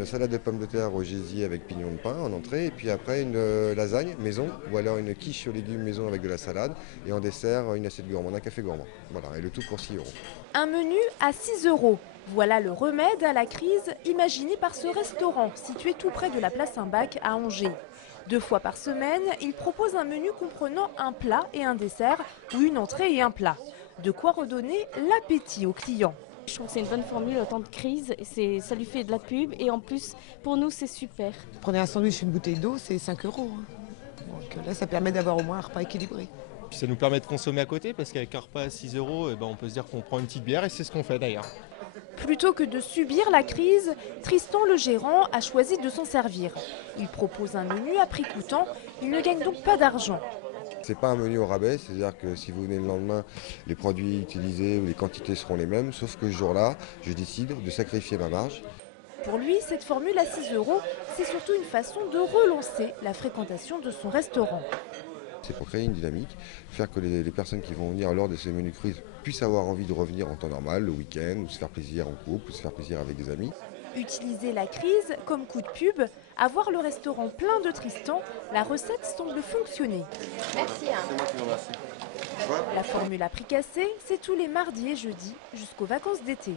Une salade de pommes de terre au gésier avec pignon de pain en entrée, et puis après une lasagne maison, ou alors une quiche aux légumes maison avec de la salade, et en dessert une assiette gourmande, un café gourmand. Voilà, et le tout pour 6 euros. Un menu à 6 euros. Voilà le remède à la crise imaginé par ce restaurant situé tout près de la place Saint-Bac à Angers. 2 fois par semaine, il propose un menu comprenant un plat et un dessert ou une entrée et un plat. De quoi redonner l'appétit aux clients. Je trouve que c'est une bonne formule au temps de crise, ça lui fait de la pub et en plus pour nous c'est super. Prenez un sandwich et une bouteille d'eau, c'est 5 euros. Donc là ça permet d'avoir au moins un repas équilibré. Puis ça nous permet de consommer à côté parce qu'avec un repas à 6 euros, on peut se dire qu'on prend une petite bière et c'est ce qu'on fait d'ailleurs. Plutôt que de subir la crise, Tristan le gérant a choisi de s'en servir. Il propose un menu à prix coûtant, il ne gagne donc pas d'argent. C'est pas un menu au rabais, c'est-à-dire que si vous venez le lendemain, les produits utilisés ou les quantités seront les mêmes, sauf que ce jour-là, je décide de sacrifier ma marge. Pour lui, cette formule à 6 euros, c'est surtout une façon de relancer la fréquentation de son restaurant. C'est pour créer une dynamique, faire que les personnes qui vont venir lors de ces menus cruise puissent avoir envie de revenir en temps normal, le week-end, ou se faire plaisir en couple, ou se faire plaisir avec des amis. Utiliser la crise comme coup de pub, avoir le restaurant plein de Tristan, la recette semble fonctionner. Merci. La formule à prix cassé, c'est tous les mardis et jeudis jusqu'aux vacances d'été.